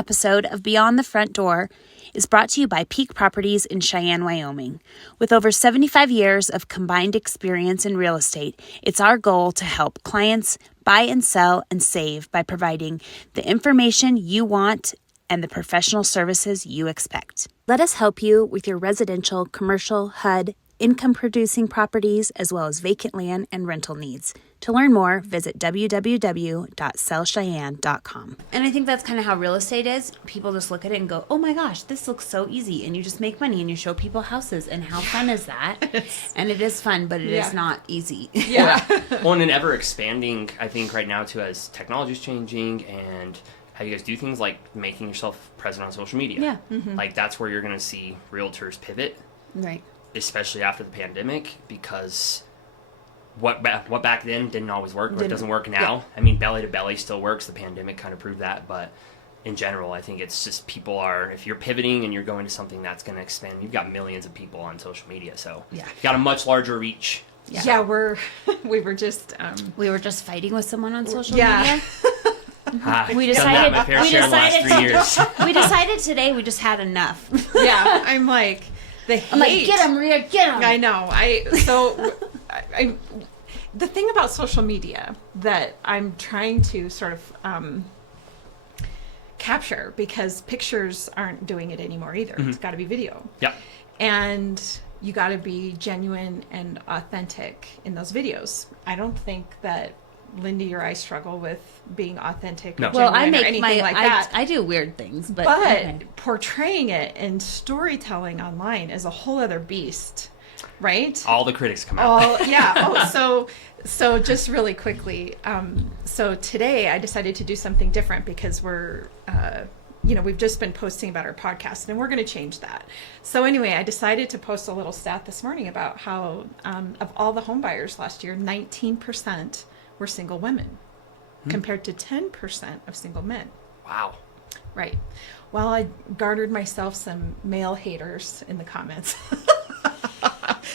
episode of Beyond the Front Door is brought to you by Peak Properties in Cheyenne, Wyoming. With over 75 years of combined experience in real estate, it's our goal to help clients buy and sell and save by providing the information you want and the professional services you expect. Let us help you with your residential, commercial, HUD, income-producing properties, as well as vacant land and rental needs. To learn more, visit www.sellcheyenne.com. And I think that's kind of how real estate is. People just look at it and go, oh my gosh, this looks so easy. And you just make money and you show people houses. And how fun is that? And it is fun, but it is not easy. Yeah. Well, and ever expanding, I think right now too, as technology is changing and how you guys do things like making yourself present on social media. Yeah. Mm-hmm. Like that's where you're going to see realtors pivot. Right. Especially after the pandemic, because what back then didn't always work, or it doesn't work now. Yeah. I mean, belly to belly still works. The pandemic kind of proved that, but in general, I think it's just people are, if you're pivoting and you're going to something that's going to expand, you've got millions of people on social media, so you've got a much larger reach. Yeah, we were just fighting with someone on social media. We decided we decided today we just had enough. Yeah, I'm like, get him, Rhea, get him. I know. The thing about social media that I'm trying to sort of capture, because pictures aren't doing it anymore either. Mm-hmm. It's got to be video. Yeah. And you got to be genuine and authentic in those videos. I don't think that Lindy or I struggle with being authentic or genuine or anything like that. I do weird things, but portraying it in storytelling online is a whole other beast, right? All the critics come out. So just really quickly, so today I decided to do something different because we're, we've just been posting about our podcast and we're going to change that. So anyway, I decided to post a little stat this morning about how of all the home buyers last year, 19% were single women compared to 10% of single men. Wow. Right. Well, I garnered myself some male haters in the comments.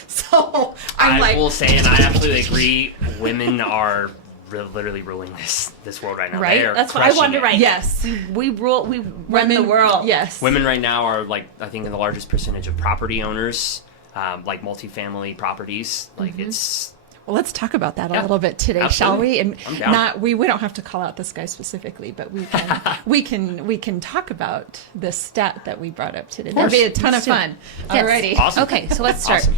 So I will say, and I absolutely agree, women are literally ruling this world right now. Right? That's what I wonder right now. Yes. We run the world. Yes. Women right now are, like, I think the largest percentage of property owners, like multifamily properties. Like it's... Well, let's talk about that a little bit today, absolutely. shall we? And we don't have to call out this guy specifically, but we can talk about the stat that we brought up today. That'll be a ton of fun. Yes. Alrighty. Awesome. Okay, so let's start.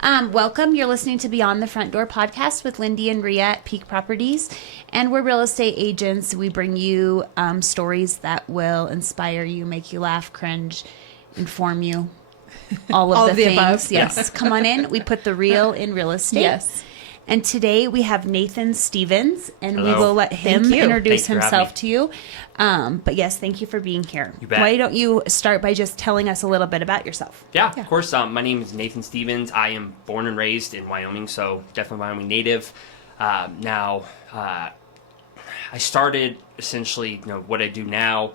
Awesome. Welcome. You're listening to Beyond the Front Door podcast with Lindy and Rhea at Peak Properties, and we're real estate agents. We bring you the that will inspire you, make you laugh, cringe, inform you, all of the things. Above. Yes, come on in. We put the real in real estate. Yes. And today we have Nathan Stevens, and Hello. we will let him introduce Thanks for himself to you. But yes, thank you for being here. You bet. Why don't you start by just telling us a little bit about yourself? Yeah, of course. My name is Nathan Stevens. I am born and raised in Wyoming, so definitely Wyoming native. I started essentially, what I do now,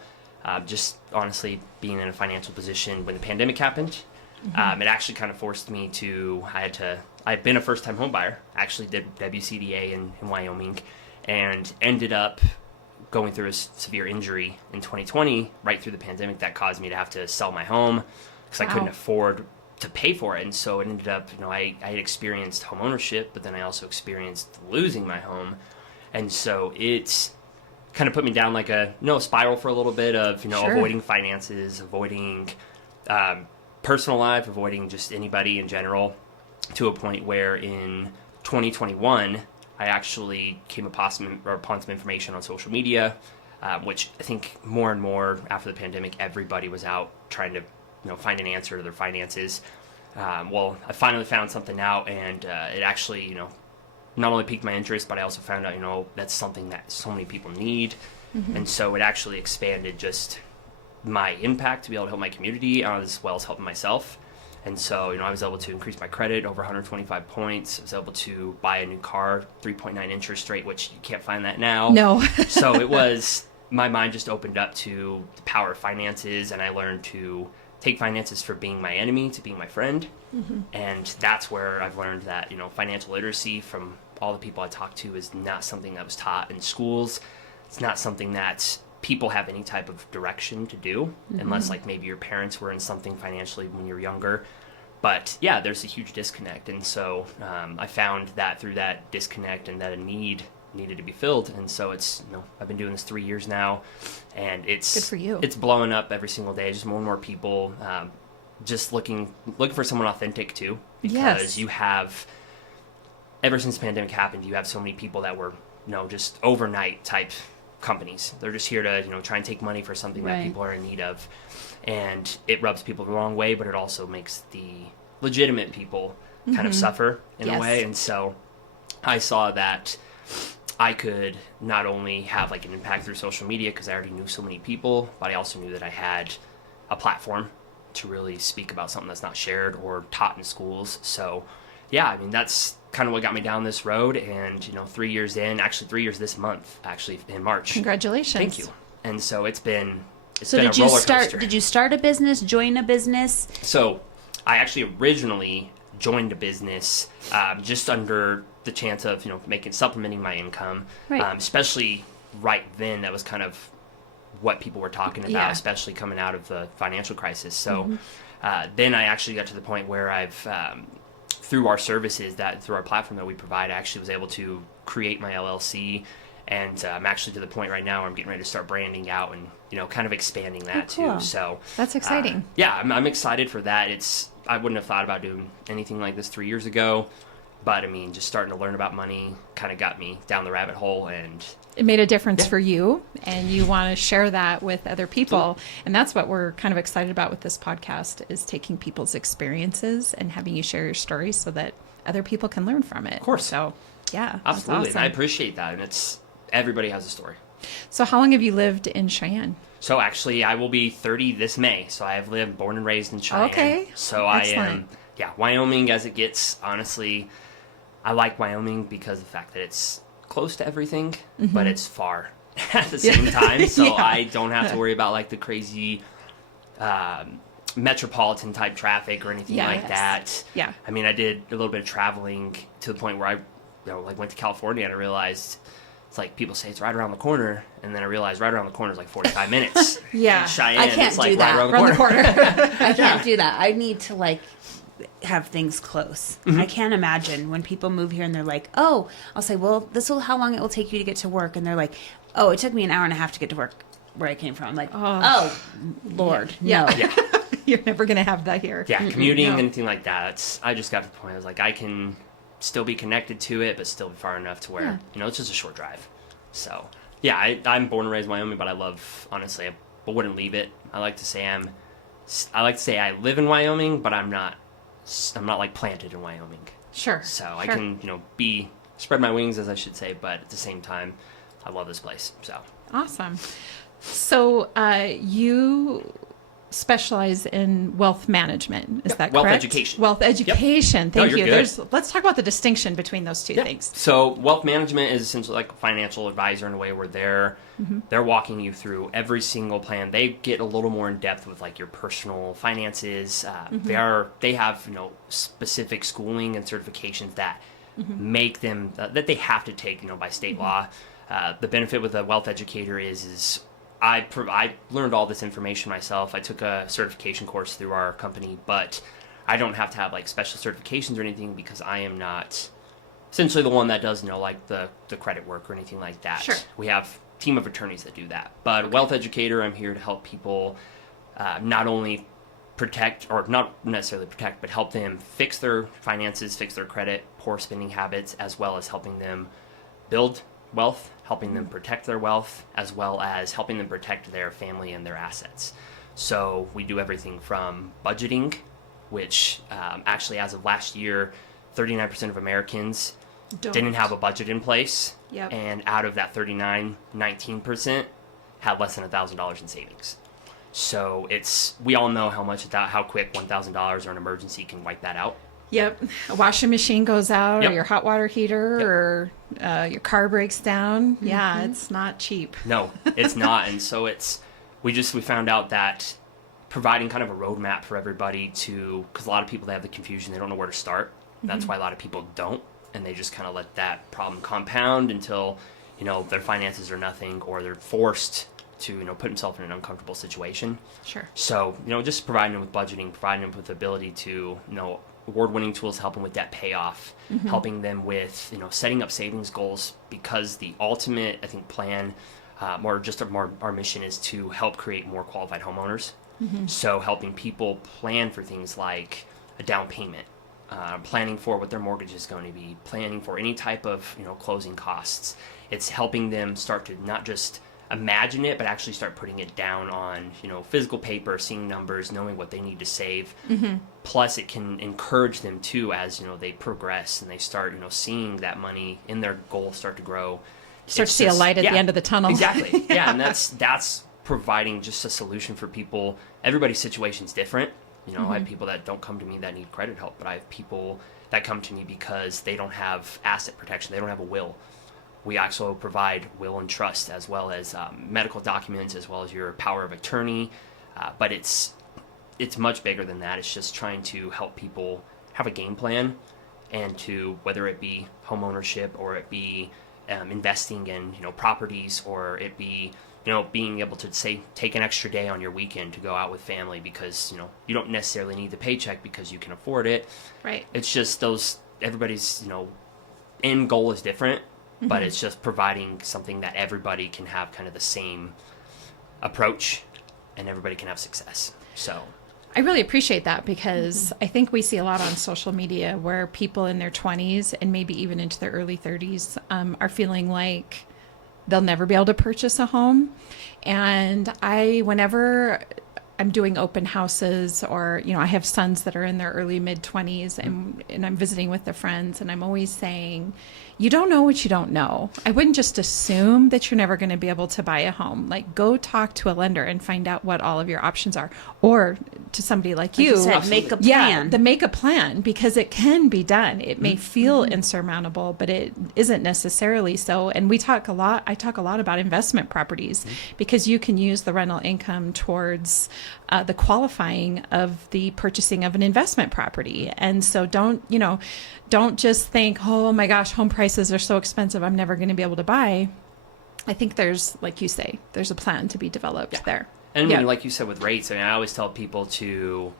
just honestly being in a financial position when the pandemic happened. It actually kind of forced me to, I've been a first-time home buyer, actually did WCDA in Wyoming, and ended up going through a severe injury in 2020, right through the pandemic, that caused me to have to sell my home because I couldn't afford to pay for it. And so it ended up, I had experienced home ownership, but then I also experienced losing my home. And so it's kind of put me down like a spiral for a little bit of, avoiding finances, avoiding personal life, avoiding just anybody in general, to a point where in 2021, I actually came upon some information on social media, which I think more and more after the pandemic, everybody was out trying to, find an answer to their finances. Well, I finally found something out, and it actually, not only piqued my interest, but I also found out, that's something that so many people need. And so it actually expanded just my impact to be able to help my community as well as helping myself. And so, I was able to increase my credit over 125 points. I was able to buy a new car, 3.9 interest rate, which you can't find that now. No. So it was, my mind just opened up to the power of finances, and I learned to take finances from being my enemy to being my friend. And that's where I've learned that, financial literacy from all the people I talked to is not something that was taught in schools. It's not something that people have any type of direction to do, unless like maybe your parents were in something financially when you were younger. But yeah, there's a huge disconnect. And so I found that through that disconnect and that a need needed to be filled. And so it's, I've been doing this 3 years now, and it's Good for you. It's blowing up every single day. Just more and more people just looking for someone authentic too, because Yes. you have, ever since the pandemic happened, you have so many people that were, just overnight type companies. They're just here to, try and take money for something that Right. people are in need of. And it rubs people the wrong way, but it also makes the legitimate people kind of suffer in a Yes. way. And so I saw that I could not only have like an impact through social media because I already knew so many people, but I also knew that I had a platform to really speak about something that's not shared or taught in schools. So yeah, I mean, that's kind of what got me down this road. And, 3 years in, actually 3 years this month, actually in March. Congratulations. Thank you. And so it's been So a did you roller start? coaster. Did you start a business? Join a business? So I actually originally joined a business just under the chance of supplementing my income, Right. especially right then. That was kind of what people were talking about, Yeah. especially coming out of the financial crisis. So then I actually got to the point where I've through our services, through our platform that we provide, I actually was able to create my LLC. And I'm actually to the point right now where I'm getting ready to start branding out and, kind of expanding that cool. too. So That's exciting. yeah, I'm excited for that. I wouldn't have thought about doing anything like this 3 years ago, but I mean, just starting to learn about money kind of got me down the rabbit hole. And It made a difference for you, and you want to share that with other people. And that's what we're kind of excited about with this podcast, is taking people's experiences and having you share your stories so that other people can learn from it. Of course. So yeah, that's absolutely, and I awesome. appreciate that. And everybody has a story. So how long have you lived in Cheyenne? So actually, I will be 30 this May. So I have lived, born and raised in Cheyenne. Okay. So I Excellent. am, Wyoming as it gets. Honestly, I like Wyoming because of the fact that it's close to everything, but it's far at the same time. So Yeah. I don't have to worry about like the crazy metropolitan type traffic or anything like Yes. that. Yeah. I mean, I did a little bit of traveling to the point where I went to California, and I realized it's like people say it's right around the corner, and then I realized right around the corner is like 45 minutes. Yeah. In Cheyenne, I can't it's like do that. right around Around the the corner. corner. I can't do that. I need to like have things close. I can't imagine when people move here and they're like, "Oh," I'll say, "Well, how long it will take you to get to work," and they're like, "Oh, it took me an hour and a half to get to work where I came from." I'm like, "Oh, Lord, Yeah. no." Yeah. You're never going to have that here. Yeah, commuting, No. anything like that. I just got to the point. I was like, I can still be connected to it, but still be far enough to where it's just a short drive. So yeah, I'm born and raised in Wyoming, but I love, honestly, I wouldn't leave it. I like to say I live in Wyoming, but I'm not like planted in Wyoming. Sure. So I Sure. can spread my wings, as I should say, but at the same time, I love this place. So Awesome. So you specialize in wealth management. Is that Wealth correct? education. Wealth education. Thank you're you. good. Let's talk about the distinction between those two things. So wealth management is essentially like a financial advisor in a way where they're walking you through every single plan. They get a little more in depth with like your personal finances. They have specific schooling and certifications that make them that they have to take by state law. The benefit with a wealth educator is I learned all this information myself. I took a certification course through our company, but I don't have to have like special certifications or anything because I am not essentially the one that does like the credit work or anything like that. Sure. We have a team of attorneys that do that. But wealth educator, I'm here to help people not only protect, or not necessarily protect, but help them fix their finances, fix their credit, poor spending habits, as well as helping them build wealth, helping them protect their wealth, as well as helping them protect their family and their assets. So we do everything from budgeting, which actually as of last year, 39% of Americans didn't have a budget in place. Yep. And out of that 19% had less than $1,000 in savings. So we all know how quick $1,000 or an emergency can wipe that out. Yep. A washing machine goes out, Yep. or your hot water heater, Yep. or your car breaks down. Yeah, it's not cheap. No, it's not. And so we found out that providing kind of a roadmap for everybody because a lot of people, they have the confusion, they don't know where to start. That's why a lot of people don't, and they just kind of let that problem compound until their finances are nothing, or they're forced to, put himself in an uncomfortable situation. Sure. So, just providing them with budgeting, providing them with the ability to, award-winning tools, helping with debt payoff, helping them with, setting up savings goals, because the ultimate, I think, plan, our mission is to help create more qualified homeowners. So helping people plan for things like a down payment, planning for what their mortgage is going to be, planning for any type of, closing costs. It's helping them start to not just imagine it, but actually start putting it down on, physical paper, seeing numbers, knowing what they need to save. Plus, it can encourage them too as, they progress and they start, seeing that money in their goal start to grow. Start to see a light at the end of the tunnel. Exactly. Yeah, and that's providing just a solution for people. Everybody's situation is different. I have people that don't come to me that need credit help, but I have people that come to me because they don't have asset protection. They don't have a will. We also provide will and trust, as well as medical documents, as well as your power of attorney. But it's much bigger than that. It's just trying to help people have a game plan, and to, whether it be home ownership, or it be investing in properties, or it be being able to, say, take an extra day on your weekend to go out with family, because you don't necessarily need the paycheck because you can afford it. Right. It's just everybody's end goal is different. But it's just providing something that everybody can have kind of the same approach, and everybody can have success. So I really appreciate that, because I think we see a lot on social media where people in their 20s and maybe even into their early 30s are feeling like they'll never be able to purchase a home. And whenever I'm doing open houses, or, I have sons that are in their early mid-20s, and I'm visiting with their friends, and I'm always saying, you don't know what you don't know. I wouldn't just assume that you're never going to be able to buy a home. Like, go talk to a lender and find out what all of your options are. Or to somebody like you said, make a plan. Yeah, make a plan, because it can be done. It may feel insurmountable, but it isn't necessarily so. And I talk a lot about investment properties, because you can use the rental income towards the qualifying of the purchasing of an investment property. And so don't just think, oh my gosh, home prices are so expensive, I'm never going to be able to buy. I think there's, like you say, there's a plan to be developed there. And like you said with rates, I always tell people to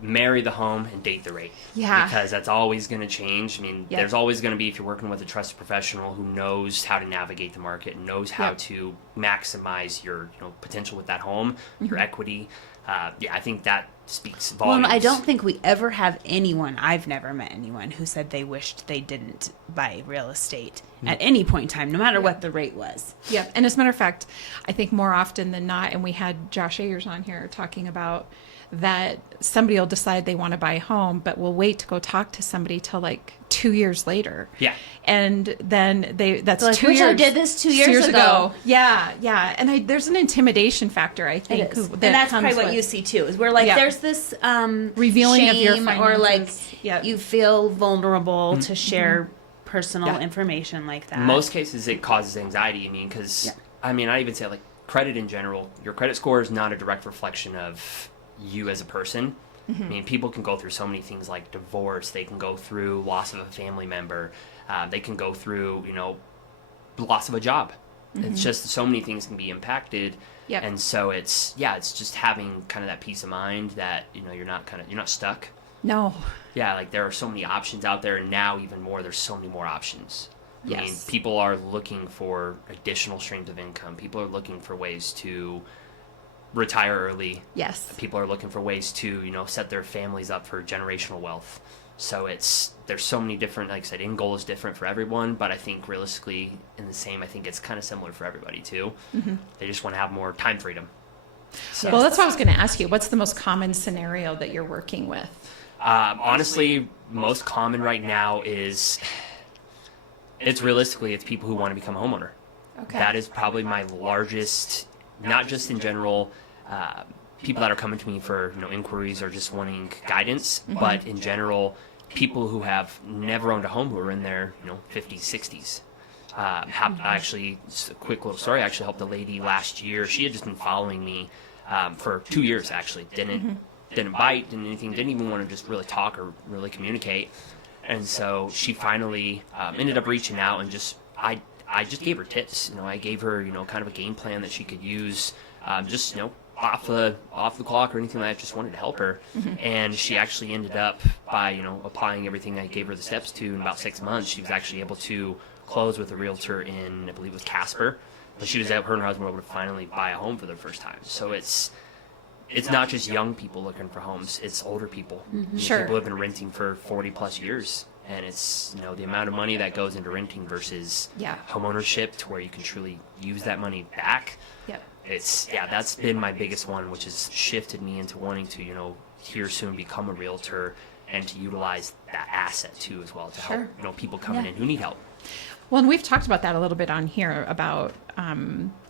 marry the home and date the rate. Yeah. Because that's always going to change. There's always going to be, if you're working with a trusted professional who knows how to navigate the market, and knows how to maximize your potential with that home, your equity. I think that speaks volumes. Well, I don't think we ever have I've never met anyone who said they wished they didn't buy real estate at any point in time, no matter what the rate was. Yeah. And as a matter of fact, I think more often than not, and we had Josh Ayers on here talking about that, somebody will decide they want to buy a home, but will wait to go talk to somebody till like 2 years later. Yeah. And then that's like, 2 years. I did this 2 years ago. Yeah. Yeah. And there's an intimidation factor, I think. And that's probably what you see too, is we're like, there's this revealing shame, of your finances. or like you feel vulnerable to share personal information like that. In most cases, it causes anxiety. Because I even say, like, credit in general, your credit score is not a direct reflection of you as a person. People can go through so many things, like divorce. They can go through loss of a family member. They can go through, loss of a job. It's just so many things can be impacted. Yep. And so it's just having kind of that peace of mind that, you're not stuck. No. Yeah, like, there are so many options out there, and now even more, there's so many more options. Yes. People are looking for additional streams of income. People are looking for ways to retire early. Yes. People are looking for ways to, set their families up for generational wealth. So there's so many different, like I said, end goal is different for everyone, but I think realistically I think it's kind of similar for everybody too. They just want to have more time freedom. So, well, that's what I was going to ask you. What's the most common scenario that you're working with? Honestly, most common right now it's people who want to become a homeowner. Okay. That is probably my largest, not just in general, people that are coming to me for inquiries or just wanting guidance, but in general, people who have never owned a home, who are in their 50s, 60s. Actually, just a quick little story. I actually helped a lady last year. She had just been following me for 2 years. Actually, didn't bite, didn't anything, didn't even want to just really talk or really communicate. And so she finally ended up reaching out, and just I I just gave her tips. I gave her, kind of a game plan that she could use, just, off the clock or anything like that. Just wanted to help her. And she actually ended up by, applying everything I gave her the steps to in about 6 months. She was actually able to close with a realtor in, I believe it was Casper. But her and her husband were able to finally buy a home for the first time. So it's not just young people looking for homes, it's older people. Sure. People have been renting for 40 plus years. And it's, the amount of money that goes into renting versus home ownership, to where you can truly use that money back. Yep. That's been my biggest one, which has shifted me into wanting to, here soon become a realtor and to utilize that asset too as well to help, people coming in who need help. Well, and we've talked about that a little bit on here about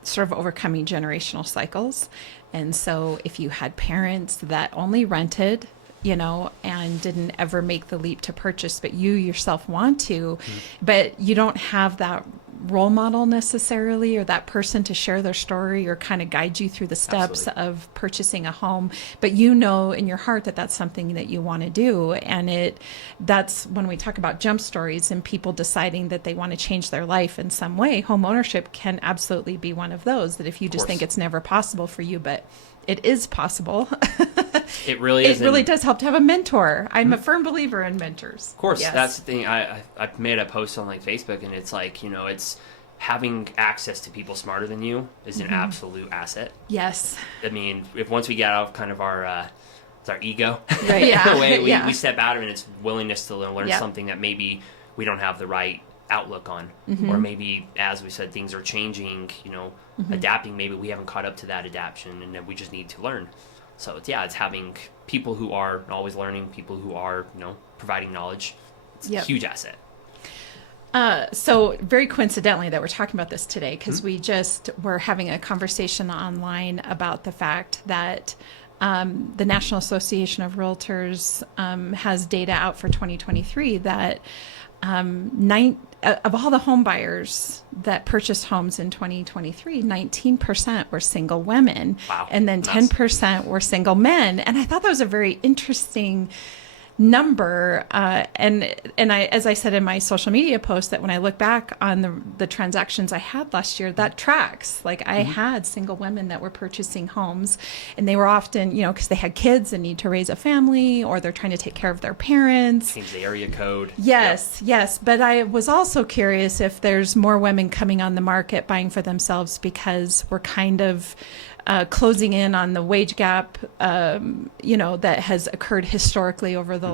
sort of overcoming generational cycles. And so if you had parents that only rented, and didn't ever make the leap to purchase, but you yourself want to, but you don't have that role model necessarily, or that person to share their story or kind of guide you through the steps of purchasing a home, but in your heart that that's something that you want to do. And that's when we talk about jump stories and people deciding that they want to change their life in some way. Home ownership can absolutely be one of those, that if you just think it's never possible for you, but it is possible. It really is. It really does help to have a mentor. I'm a firm believer in mentors. Of course, that's the thing. I made a post on Facebook, and it's like, it's having access to people smarter than you is an absolute asset. Yes. I mean, if once we get out of kind of our ego, right? We step out of it, and it's willingness to learn something that maybe we don't have the right outlook on, or maybe, as we said, things are changing, adapting, maybe we haven't caught up to that adaptation, and then we just need to learn. So it's having people who are always learning, people who are, providing knowledge. It's a huge asset. So very coincidentally that we're talking about this today, because we just were having a conversation online about the fact that the National Association of Realtors has data out for 2023 that of all the home buyers that purchased homes in 2023, 19% were single women. Wow. And then 10% were single men. And I thought that was a very interesting number. And as I said in my social media post, that when I look back on the transactions I had last year, that tracks. Like I had single women that were purchasing homes, and they were often, because they had kids and need to raise a family, or they're trying to take care of their parents. Change the area code. Yes. But I was also curious if there's more women coming on the market buying for themselves, because we're kind of closing in on the wage gap, that has occurred historically over the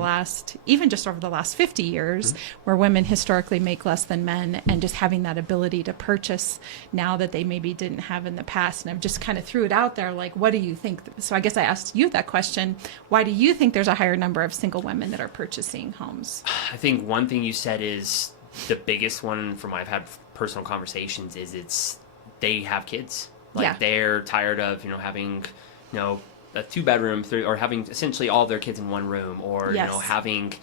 even just over the last 50 years, where women historically make less than men, and just having that ability to purchase now that they maybe didn't have in the past. And I've just kind of threw it out there, like, what do you think? So I guess I asked you that question. Why do you think there's a higher number of single women that are purchasing homes? I think one thing you said is the biggest one from what I've had personal conversations is they have kids. They're tired of, having, a 2-bedroom, or having essentially all their kids in one room, or, having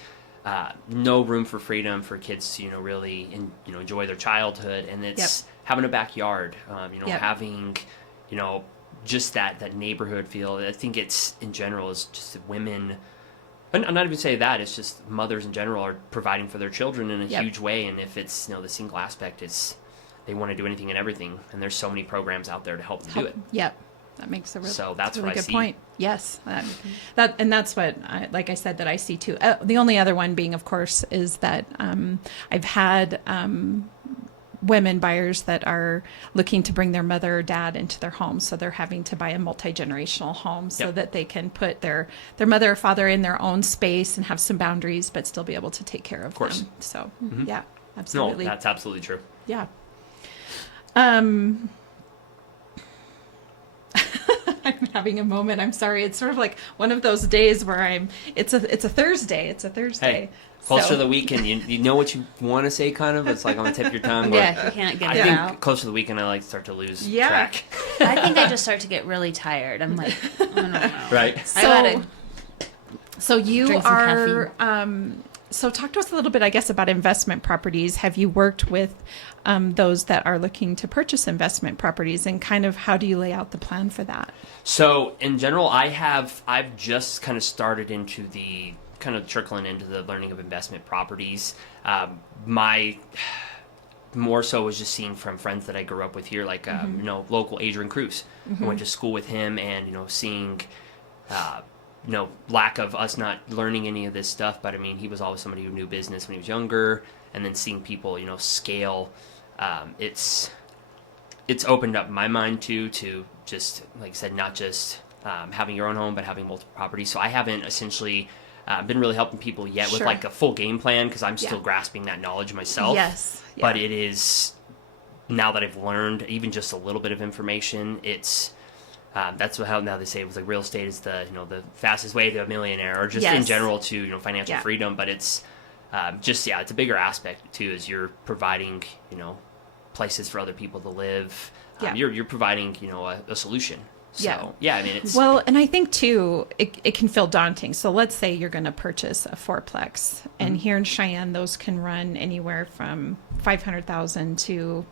no room for freedom for kids to, really, enjoy their childhood. And it's having a backyard, having, just that neighborhood feel. I think it's, in general, is just women, and I'm not even saying that, it's just mothers in general are providing for their children in a huge way. And if it's, the single aspect, they want to do anything and everything, and there's so many programs out there to help them do it. Yep, that makes a really, so that's really what I good see. point. Yes, that's what, like I said, that I see too. The only other one being, of course, is that I've had women buyers that are looking to bring their mother or dad into their home, so they're having to buy a multi-generational home so that they can put their mother or father in their own space and have some boundaries, but still be able to take care of them. So yeah, absolutely. No, that's absolutely true. Yeah. I'm having a moment. I'm sorry. It's sort of like one of those days where it's a Thursday. It's a Thursday. Hey, close to the weekend. You know what you want to say, kind of? It's like on the tip of your tongue. Yeah, you can't get it I out. think close to the weekend, I start to lose track. I think I just start to get really tired. I'm like, I don't know. Right. So you drink some are... So talk to us a little bit, I guess, about investment properties. Have you worked with those that are looking to purchase investment properties, and kind of how do you lay out the plan for that? So in general, I've just kind of started into the trickling into the learning of investment properties. My more so was just seeing from friends that I grew up with here, like, local Adrian Cruz. I went to school with him, and, seeing, lack of us not learning any of this stuff. But I mean, he was always somebody who knew business when he was younger, and then seeing people, scale, it's opened up my mind to just, like I said, not just having your own home, but having multiple properties. So I haven't essentially been really helping people yet with like a full game plan, because I'm still grasping that knowledge myself. Yes. Yeah. But it is, now that I've learned even just a little bit of information, it's that's how now they say it was like real estate is the the fastest way to a millionaire, or just in general to financial freedom. But it's it's a bigger aspect too, as you're providing places for other people to live. You're providing a solution. So, I mean, it's... Well, and I think, too, it can feel daunting. So let's say you're going to purchase a fourplex. And here in Cheyenne, those can run anywhere from $500,000 to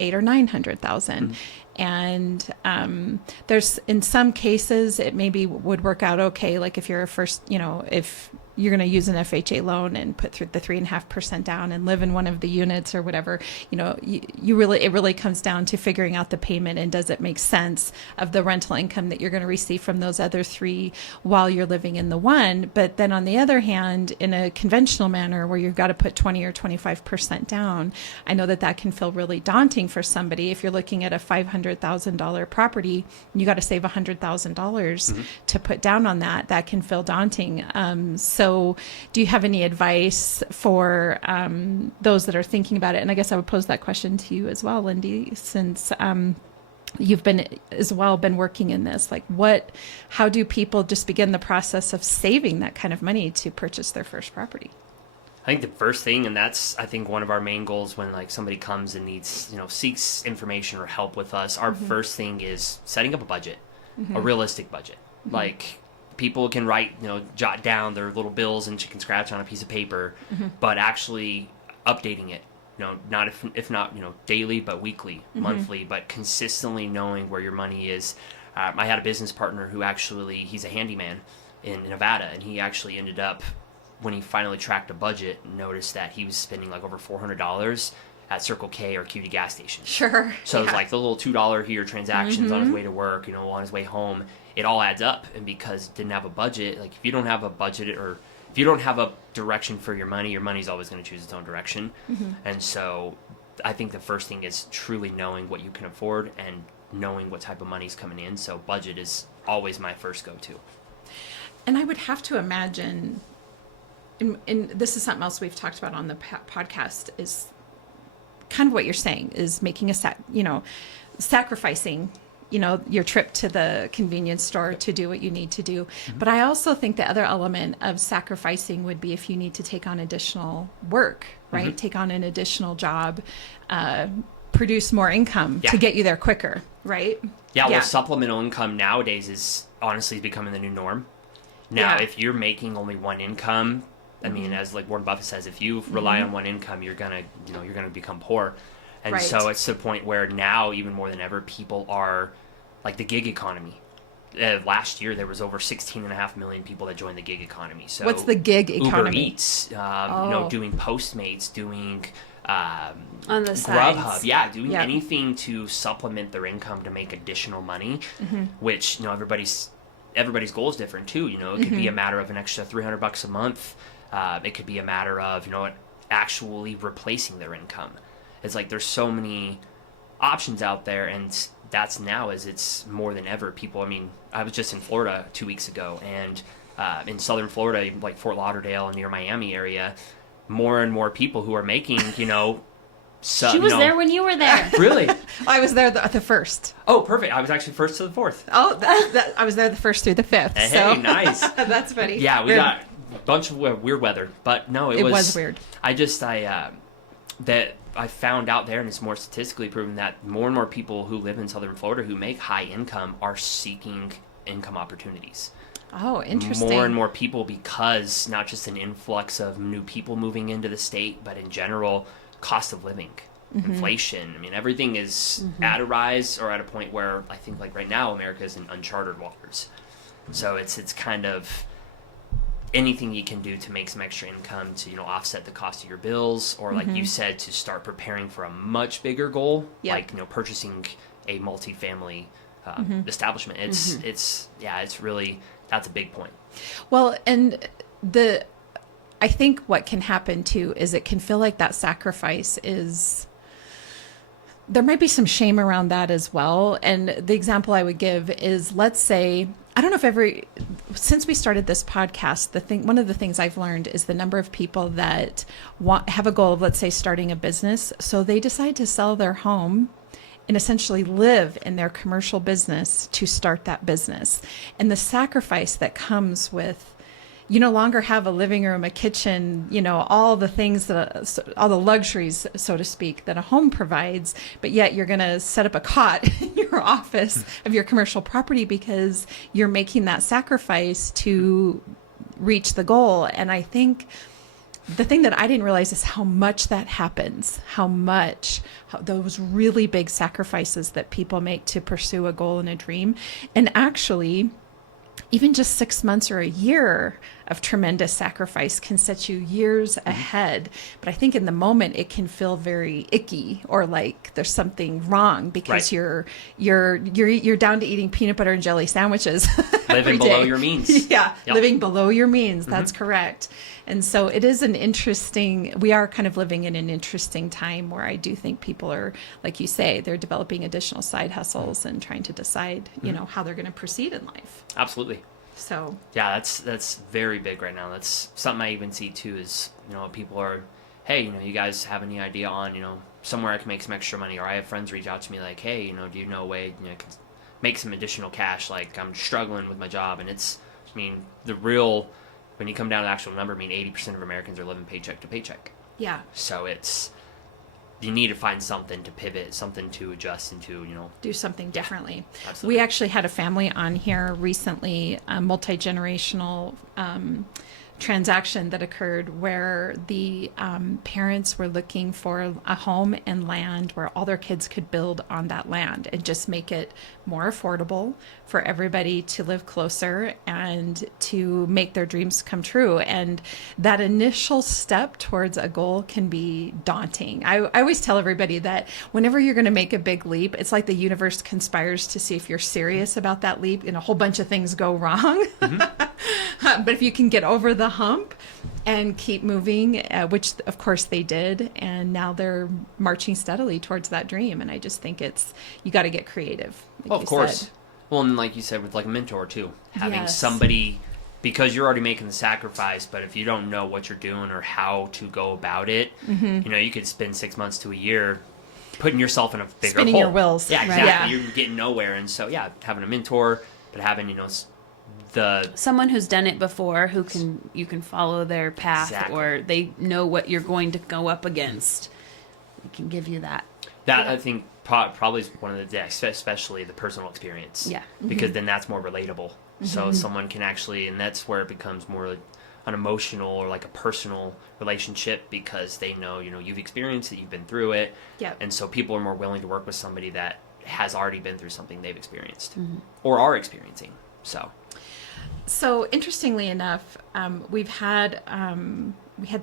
$800,000 or $900,000. And there's, in some cases, it maybe would work out okay. Like if you're if you're going to use an FHA loan and put through the 3.5% down and live in one of the units or whatever, it really comes down to figuring out the payment, and does it make sense of the rental income that you're going to receive from those other three while you're living in the one. But then on the other hand, in a conventional manner where you've got to put 20 or 25% down, I know that can feel really daunting for somebody. If you're looking at a $500,000 property, you got to save $100,000 to put down on that can feel daunting. So do you have any advice for those that are thinking about it? And I guess I would pose that question to you as well, Lindy, since you've been working in this. Like how do people just begin the process of saving that kind of money to purchase their first property? I think the first thing, and that's, I think, one of our main goals when like somebody comes and needs, seeks information or help with us, our first thing is setting up a budget, a realistic budget. Like, people can write, jot down their little bills and chicken scratch on a piece of paper, but actually updating it, not if not, daily, but weekly, monthly, but consistently knowing where your money is. I had a business partner who actually, he's a handyman in Nevada, and he actually ended up, when he finally tracked a budget, noticed that he was spending like over $400 at Circle K or QT gas stations. Sure. So it's like the little $2 here transactions on his way to work, on his way home. It all adds up. And because it didn't have a budget, like if you don't have a budget, or if you don't have a direction for your money's always going to choose its own direction. And so I think the first thing is truly knowing what you can afford and knowing what type of money's coming in. So budget is always my first go-to. And I would have to imagine, and this is something else we've talked about on the podcast, is kind of what you're saying, is making sacrificing, your trip to the convenience store to do what you need to do. But I also think the other element of sacrificing would be if you need to take on additional work, right? Take on an additional job, produce more income to get you there quicker, right? Well, supplemental income nowadays is honestly becoming the new norm. Now, if you're making only one income, I mean, as like Warren Buffett says, if you rely on one income, you're gonna become poor. And so it's to the point where now, even more than ever, people are like the gig economy. Last year, there was over 16.5 million people that joined the gig economy. So what's the gig economy? Uber Eats, doing Postmates, doing on the sides. Grubhub, doing anything to supplement their income to make additional money, which everybody's goal is different too. It could be a matter of an extra $300 a month. It could be a matter of actually replacing their income. It's like there's so many options out there, and that's now as it's more than ever. People, I mean, I was just in Florida 2 weeks ago, and in southern Florida, like Fort Lauderdale and near Miami area, more and more people who are making, she was there when you were there. Really? I was there the first. Oh, perfect. I was actually first to the fourth. Oh, I was there the first through the fifth. Hey, nice. That's funny. Yeah, we got a bunch of weird weather, but no, it was weird. I found out there, and it's more statistically proven, that more and more people who live in southern Florida who make high income are seeking income opportunities. Oh, interesting. More and more people, because not just an influx of new people moving into the state, but in general, cost of living, inflation. I mean, everything is at a rise, or at a point where I think like right now America is in uncharted waters. So it's kind of anything you can do to make some extra income to, offset the cost of your bills, or like you said, to start preparing for a much bigger goal, like, purchasing a multifamily establishment. It's really, that's a big point. Well, and I think what can happen too is it can feel like that sacrifice is, there might be some shame around that as well. And the example I would give is, let's say, I don't know if since we started this podcast, one of the things I've learned is the number of people that have a goal of, let's say, starting a business. So they decide to sell their home and essentially live in their commercial business to start that business. And the sacrifice that comes with, you no longer have a living room, a kitchen, all the things all the luxuries, so to speak, that a home provides, but yet you're going to set up a cot in your office of your commercial property because you're making that sacrifice to reach the goal. And I think the thing that I didn't realize is how much that happens, how those really big sacrifices that people make to pursue a goal and a dream. And actually, even just 6 months or a year of tremendous sacrifice can set you years ahead. But I think in the moment it can feel very icky, or like there's something wrong because you're down to eating peanut butter and jelly sandwiches. Living below your means. Yeah, yep. Living below your means. That's correct. And so it is we are kind of living in an interesting time where I do think people are, like you say, they're developing additional side hustles and trying to decide, how they're going to proceed in life. Absolutely. So yeah, that's very big right now. That's something I even see too is, people are, hey, you guys have any idea on, somewhere I can make some extra money, or I have friends reach out to me like, hey, do you know a way, I can make some additional cash? Like, I'm struggling with my job. And when you come down to the actual number, 80% of Americans are living paycheck to paycheck. Yeah. So you need to find something to pivot, something to adjust into, do something differently. Absolutely. We actually had a family on here recently, a multi-generational transaction that occurred where the parents were looking for a home and land where all their kids could build on that land and just make it more affordable for everybody to live closer and to make their dreams come true. And that initial step towards a goal can be daunting. I always tell everybody that whenever you're going to make a big leap, it's like the universe conspires to see if you're serious about that leap, and a whole bunch of things go wrong. But if you can get over the hump and keep moving, which of course they did, and now they're marching steadily towards that dream. And I just think you got to get creative. Of course. Said. Well, and like you said, with like a mentor too, having somebody, because you're already making the sacrifice, but if you don't know what you're doing or how to go about it, you could spend 6 months to a year putting yourself in a bigger spinning hole. Your wheels. Yeah, exactly. Right. Yeah. You're getting nowhere. And so, having a mentor, but having, someone who's done it before, you can follow their path, or they know what you're going to go up against. We can give you that. I think probably is one of the, especially the personal experience. Yeah. Because then that's more relatable. So someone can actually, and that's where it becomes more an emotional or like a personal relationship, because they know, you've experienced it, you've been through it. Yeah. And so people are more willing to work with somebody that has already been through something they've experienced or are experiencing. So interestingly enough, we had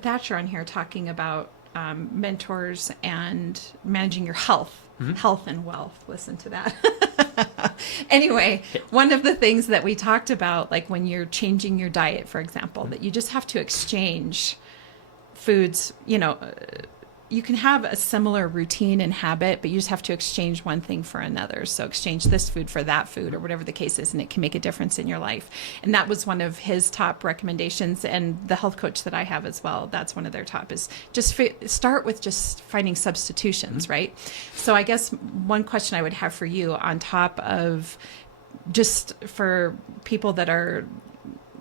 Thatcher on here talking about mentors and managing your health and wealth. Listen to that. Anyway, one of the things that we talked about, like when you're changing your diet, for example, that you just have to exchange foods, you can have a similar routine and habit, but you just have to exchange one thing for another. So exchange this food for that food, or whatever the case is, and it can make a difference in your life. And that was one of his top recommendations, and the health coach that I have as well, that's one of their top, is just start with just finding substitutions, right? So I guess one question I would have for you, on top of just for people that are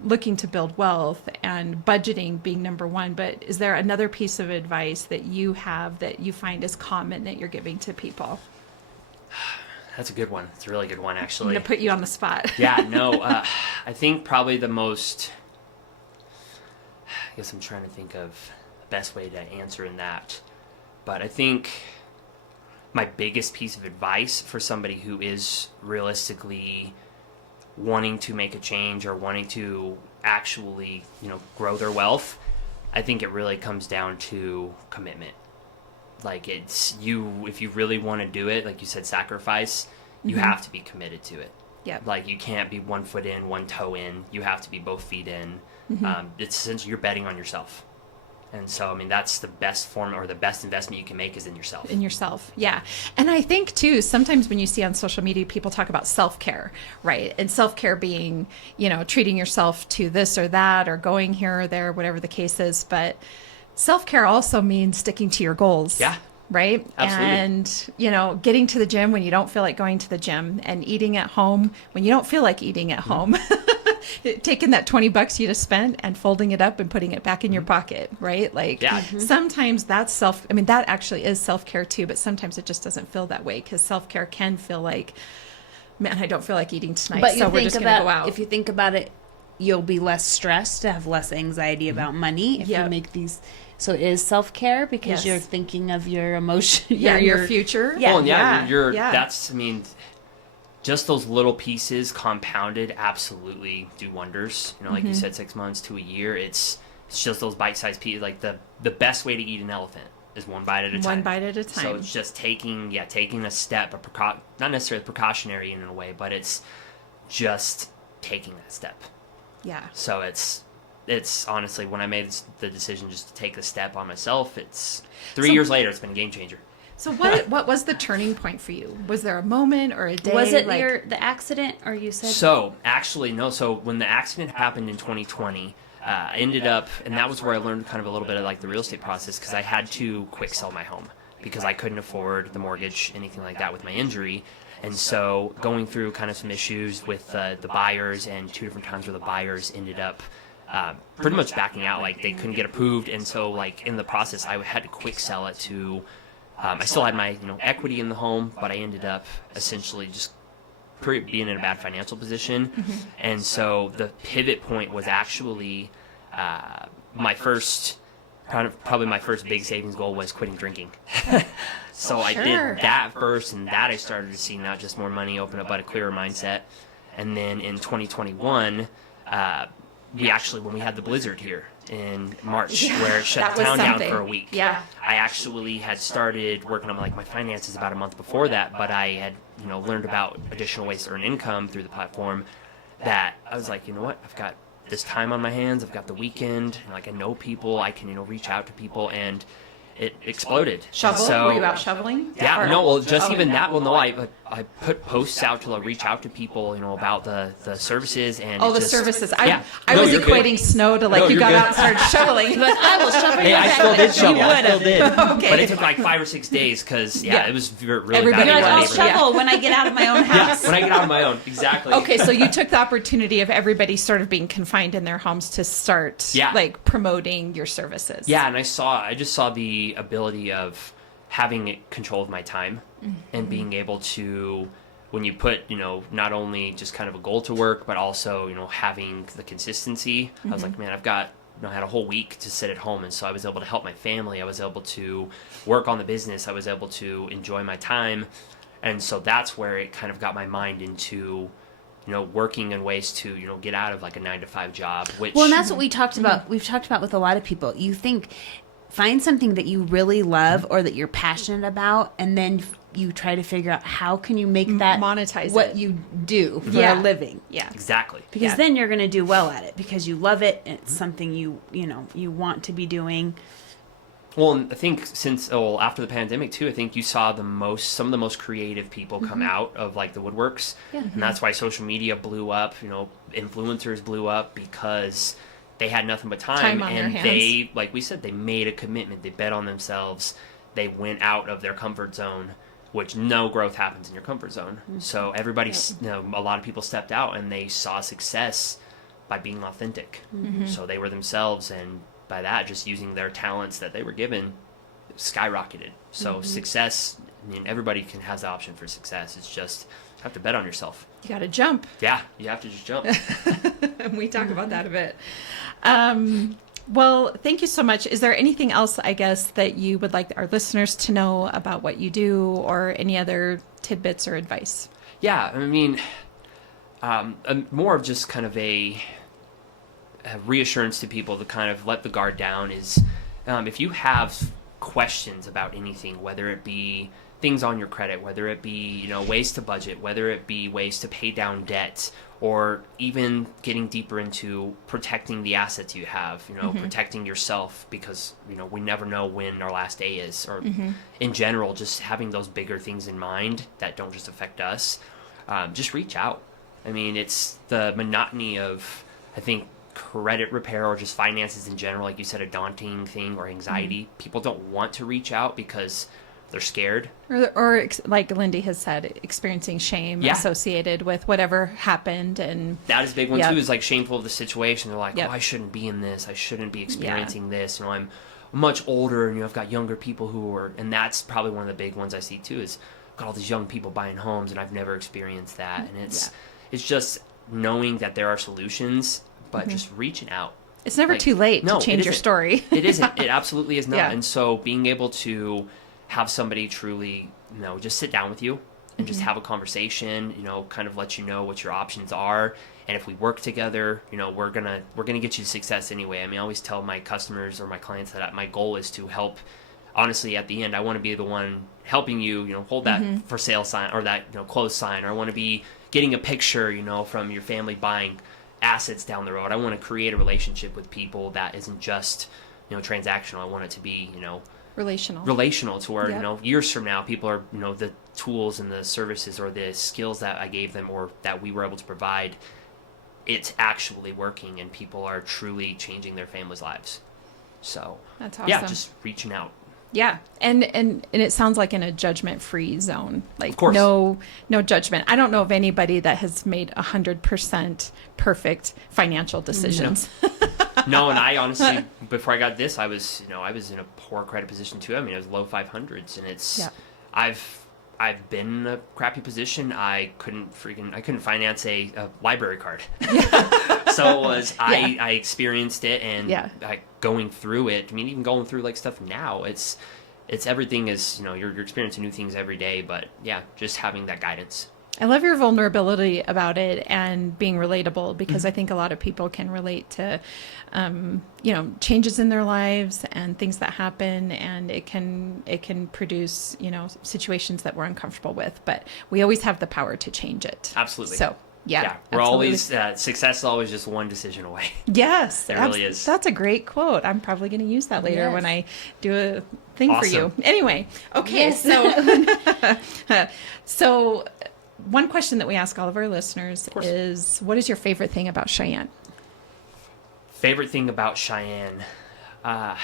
looking to build wealth and budgeting being number one, but is there another piece of advice that you have that you find is common that you're giving to people? That's a good one. It's a really good one, actually. I'm going to put you on the spot. I think probably I guess I'm trying to think of the best way to answer in that. But I think my biggest piece of advice for somebody who is realistically wanting to make a change or wanting to actually, grow their wealth, I think it really comes down to commitment. Like if you really want to do it, like you said, sacrifice, you have to be committed to it. Yeah. Like you can't be 1 foot in, 1 toe in. You have to be both feet in. It's essentially you're betting on yourself. And so, I mean, that's the best form or the best investment you can make is in yourself. In yourself, yeah. And I think, too, sometimes when you see on social media, people talk about self-care, right? And self-care being, treating yourself to this or that or going here or there, whatever the case is. But self-care also means sticking to your goals. Yeah. Right? Absolutely. And, getting to the gym when you don't feel like going to the gym and eating at home when you don't feel like eating at home. Taking that $20 you just spent and folding it up and putting it back in your pocket, right? Like sometimes that's that actually is self-care too, but sometimes it just doesn't feel that way because self-care can feel like, man, I don't feel like eating tonight, But so we're just going to go out. If you think about it, you'll be less stressed, have less anxiety about money if you make these. So it is self-care because you're thinking of your emotion. Your future. Yeah. Well, that's, just those little pieces compounded absolutely do wonders. Like you said, 6 months to a year. It's just those bite-sized pieces. Like the best way to eat an elephant is one bite at a time. One bite at a time. So it's just taking a step, not necessarily precautionary in a way, but it's just taking that step. Yeah. So it's honestly, when I made the decision just to take the step on myself, it's 3 years later, it's been a game changer. So what was the turning point for you? Was there a moment or a day? Was it the accident, or you said? So actually, no. So when the accident happened in 2020, I ended up, and that was where I learned kind of a little bit of like the real estate process because I had to quick sell my home because I couldn't afford the mortgage, anything like that with my injury. And so going through kind of some issues with the buyers and 2 different times where the buyers ended up pretty much backing out, like they couldn't get approved. And so like in the process, I had to quick sell it to. I still had my equity in the home, but I ended up essentially just being in a bad financial position. And so the pivot point was actually probably my first big savings goal was quitting drinking. So I did that first, and that I started to see not just more money, open up, but a clearer mindset. And then in 2021, when we had the blizzard here in March, where it shut the town down for a week. Yeah. I actually had started working on my finances about a month before that, but I had, learned about additional ways to earn income through the platform that I was like, you know what, I've got this time on my hands, I've got the weekend, and I know people, I can, reach out to people, and it exploded. Were you out shoveling? Yeah, I put posts out to reach out to people, about the services and the services. I No, was you're equating good. snow to you got out and started shoveling. But I will shovel. Hey, I still did shovel. You I still would did. Okay. But it took 5 or 6 days because it was really Everybody bad. You're like, I'll neighborhood. shovel when I get out of my own house. When I get out on my own, exactly. Okay, so you took the opportunity of everybody sort of being confined in their homes to start promoting your services. Yeah, and I just saw the ability of having control of my time and being able to, when you put, not only just kind of a goal to work, but also, having the consistency. I was like, man, I've got, I had a whole week to sit at home. And so I was able to help my family. I was able to work on the business. I was able to enjoy my time. And so that's where it kind of got my mind into, working in ways to, get out of a 9-to-5 job, which. Well, and that's what we talked about. We've talked about with a lot of people. You find something that you really love or that you're passionate about, and then you try to figure out how can you make that monetize what it. You do for a living. Yeah, exactly. Because then you're going to do well at it because you love it and it's something you want to be doing. Well, and I think after the pandemic too, I think you saw some of the most creative people come out of the woodworks, and that's why social media blew up. Influencers blew up because they had nothing but time on and their hands. they, like we said, they made a commitment. They bet on themselves. They went out of their comfort zone, which no growth happens in your comfort zone. So everybody, a lot of people stepped out and they saw success by being authentic. So they were themselves, and by that, just using their talents that they were given, skyrocketed. So success, everybody has the option for success. It's just you have to bet on yourself. You got to jump. Yeah, you have to just jump. And we talk about that a bit. Well, thank you so much. Is there anything else, I guess, that you would like our listeners to know about what you do, or any other tidbits or advice? Yeah, more of just kind of reassurance to people to kind of let the guard down is, if you have questions about anything, whether it be things on your credit, whether it be, ways to budget, whether it be ways to pay down debt, or even getting deeper into protecting the assets you have, protecting yourself, because, we never know when our last day is, or in general, just having those bigger things in mind that don't just affect us, just reach out. I mean, it's the monotony of, I think, credit repair or just finances in general, like you said, a daunting thing, or anxiety. People don't want to reach out because they're scared. Or like Lindy has said, experiencing shame associated with whatever happened. And that is a big one too, is like shameful of the situation. They're like, Yep. oh, I shouldn't be in this. I shouldn't be experiencing this. I'm much older, and I've got younger people who are, and that's probably one of the big ones I see too, is I've got all these young people buying homes and I've never experienced that. And it's just knowing that there are solutions, but just reaching out. It's never too late to change your story. It isn't. It absolutely is not. Yeah. And so being able to have somebody truly, just sit down with you and just have a conversation, kind of let you know what your options are. And if we work together, we're gonna get you to success anyway. I mean, I always tell my customers or my clients that my goal is to help. Honestly, at the end, I want to be the one helping you, hold that for sale sign, or that, close sign, or I want to be getting a picture, from your family buying assets down the road. I want to create a relationship with people that isn't just, transactional. I want it to be, relational to where, years from now, people are, the tools and the services or the skills that I gave them or that we were able to provide, it's actually working and people are truly changing their families' lives. So that's awesome. Yeah, just reaching out. Yeah. And it sounds like in a judgment-free zone, like of course. No judgment. I don't know of anybody that has made 100% perfect financial decisions. No, and I honestly, before I got this, I was in a poor credit position too. I mean, it was low 500s, and it's, I've been in a crappy position. I couldn't finance a library card. So it was, I experienced it, and going through it. I mean, even going through like stuff now, it's everything is, you're experiencing new things every day, but just having that guidance. I love your vulnerability about it and being relatable, because I think a lot of people can relate to, changes in their lives and things that happen, and it can produce, situations that we're uncomfortable with, but we always have the power to change it. Absolutely. So yeah, we're absolutely. always, success is always just one decision away. Yes, it really is. That's a great quote. I'm probably going to use that later when I do a thing for you. Anyway, okay, so one question that we ask all of our listeners is, what is your favorite thing about Cheyenne? Favorite thing about Cheyenne? I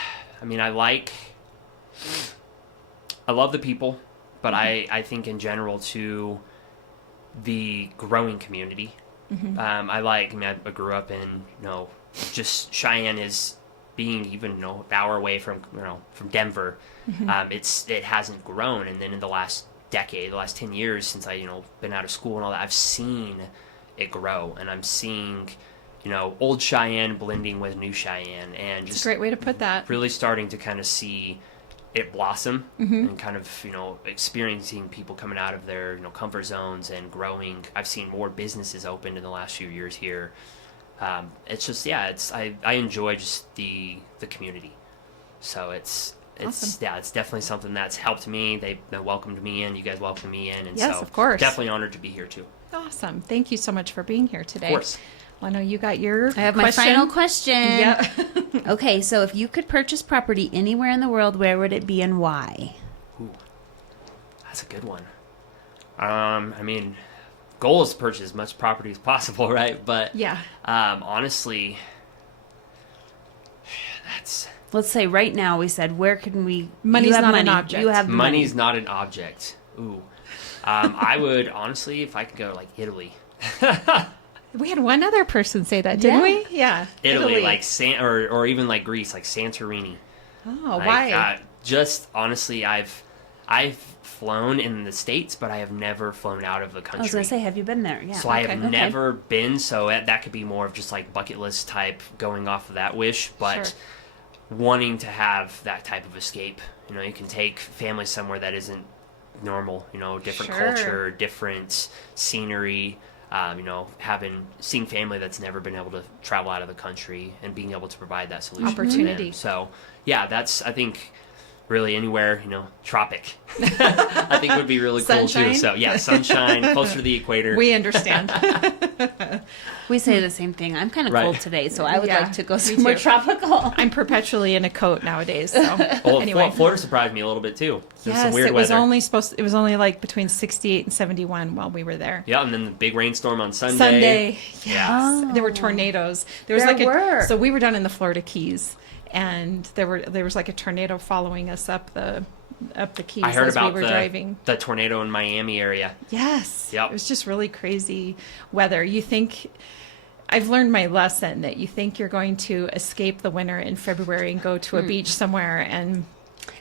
love the people, but I think in general too, the growing community. I grew up in, just Cheyenne is being even, an hour away from Denver. It hasn't grown. And then in the last decade, the last 10 years since I, been out of school and all that, I've seen it grow, and I'm seeing, old Cheyenne blending with new Cheyenne, and just That's a great way to put that. Really starting to kind of see it blossom and kind of, experiencing people coming out of their, comfort zones and growing. I've seen more businesses opened in the last few years here. It's just, I enjoy just the community. So it's awesome. It's definitely something that's helped me. They welcomed me in. You guys welcomed me in, and yes, so of course, definitely honored to be here too. Awesome. Thank you so much for being here today. Of course. Well, I know you got your I have my final question. Yeah. Okay, so if you could purchase property anywhere in the world, where would it be and why? Ooh, that's a good one. Goal is to purchase as much property as possible, right? But honestly, that's. Let's say right now we said, where can we... Money's you have not money. an object. You have Money's money. not an object. Ooh. I would, honestly, if I could go, like, Italy. We had one other person say that, didn't we? Yeah. Italy, like, or even, like, Greece, like Santorini. Oh, Like, why? Just, honestly, I've flown in the States, but I have never flown out of the country. I was going to say, have you been there? Yeah. So I have never been, so that could be more of just, like, bucket list type, going off of that wish, but... wanting to have that type of escape. You can take families somewhere that isn't normal, different culture, different scenery, seeing family that's never been able to travel out of the country and being able to provide that solution. Opportunity. To them. So, yeah, that's, I think, really anywhere, tropic, I think would be really cool too. So, yeah, sunshine, closer to the equator. We understand. We say the same thing. I'm kind of Right. cold today, so I would Yeah, like to go me somewhere too. tropical. I'm perpetually in a coat nowadays. So Well, anyway. Florida surprised me a little bit too. There's Yes, some weird it was weather. it was only like between 68 and 71 while we were there. Yeah, and then the big rainstorm on Sunday. Sunday, yes. Yeah. There were tornadoes. There was There were. so we were down in the Florida Keys, and there was like a tornado following us up the Keys I heard as about we were driving. the tornado in Miami area. Yes. Yep. It was just really crazy weather. I've learned my lesson that you think you're going to escape the winter in February and go to a beach somewhere, and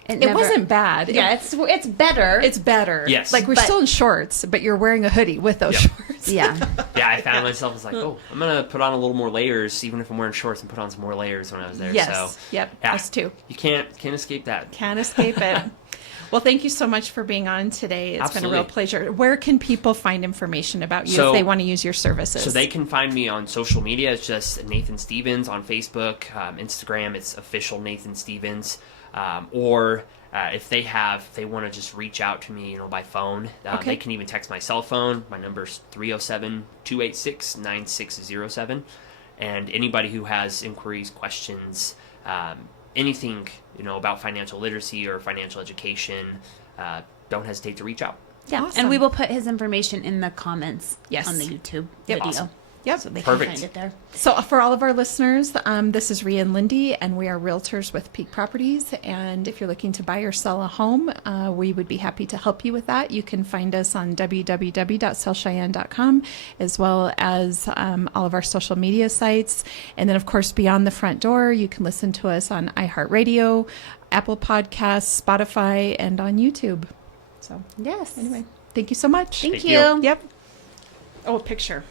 it wasn't bad. Yeah, it's better. It's better. Yes. Like we're But- still in shorts, but you're wearing a hoodie with those Yep. shorts. yeah. Yeah, I found myself as like, oh, I'm gonna put on a little more layers, even if I'm wearing shorts, and put on some more layers when I was there. Yes. So Yep. yeah, Us too. you can't escape that. Can't escape it. Well, thank you so much for being on today. It's been a real Absolutely. pleasure. Where can people find information about you So- if they want to use your services? So they can find me on social media. It's just Nathan Stevens on Facebook, Instagram. It's official Nathan Stevens, or if they want to just reach out to me, by phone. Okay. They can even text my cell phone. My number's 307-286-9607. And anybody who has inquiries, questions, anything about financial literacy or financial education, don't hesitate to reach out. Yeah, Awesome. and we will put his information in the comments Yes. on the YouTube Yep. video. Awesome. Yep. So they Perfect. can find it there. So for all of our listeners, this is Rhea and Lindy, and we are realtors with Peak Properties. And if you're looking to buy or sell a home, we would be happy to help you with that. You can find us on www.sellcheyenne.com, as well as all of our social media sites. And then, of course, Beyond the Front Door, you can listen to us on iHeartRadio, Apple Podcasts, Spotify, and on YouTube. So Yes. anyway, thank you so much. Thank Thank you. you. Yep. Oh, a picture.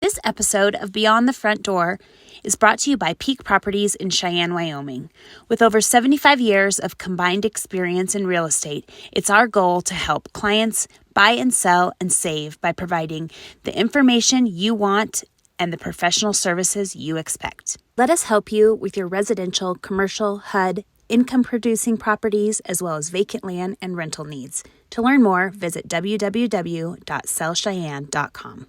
This episode of Beyond the Front Door is brought to you by Peak Properties in Cheyenne, Wyoming. With over 75 years of combined experience in real estate, it's our goal to help clients buy and sell and save by providing the information you want and the professional services you expect. Let us help you with your residential, commercial, HUD, income-producing properties, as well as vacant land and rental needs. To learn more, visit www.sellcheyenne.com.